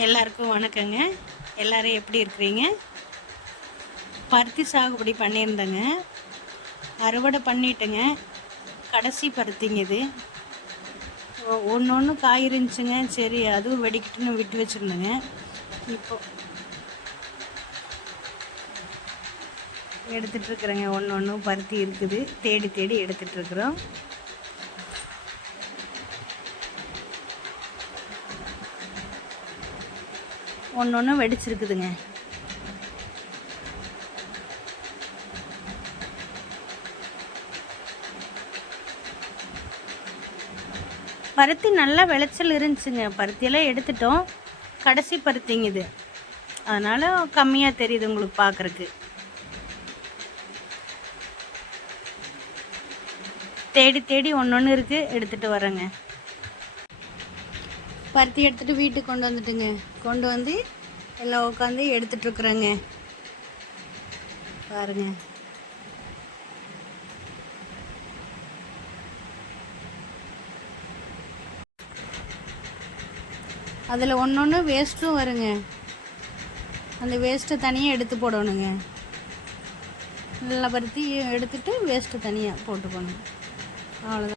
எல்லாருக்கும் வணக்கங்க. எல்லோரும் எப்படி இருக்கிறீங்க? பருத்தி சாகுபடி பண்ணியிருந்தேங்க, அறுவடை பண்ணிட்டேங்க. கடைசி பருத்திங்க இது. ஒன்று காய் இருந்துச்சுங்க. சரி, அதுவும் வெடிக்கிட்டுன்னு விட்டு வச்சுருந்தேங்க. இப்போ எடுத்துகிட்ருக்குறேங்க. ஒன்று பருத்தி இருக்குது, தேடி தேடி எடுத்துகிட்ருக்குறோம். ஒன்று வெடிச்சிருக்குதுங்க. பருத்தி நல்லா விளைச்சல் இருந்துச்சுங்க. பருத்தியெல்லாம் எடுத்துட்டோம். கடைசி பருத்திங்க இது, அதனால் கம்மியாக தெரியுது உங்களுக்கு பார்க்குறக்கு. தேடி தேடி ஒன்று இருக்குது, எடுத்துகிட்டு வரேங்க. பருத்தி எடுத்துகிட்டு வீட்டுக்கு கொண்டு வந்துட்டுங்க. கொண்டு வந்து எல்லாம் உட்காந்து எடுத்துகிட்ருக்குறேங்க. பாருங்க, அதில் ஒன்று வேஸ்ட்டும் வருங்க. அந்த வேஸ்ட்டை தனியாக எடுத்து போடணுங்க. நல்லா பருத்தி எடுத்துகிட்டு வேஸ்ட்டு தனியாக போட்டுக்கணும். அவ்வளோதான்.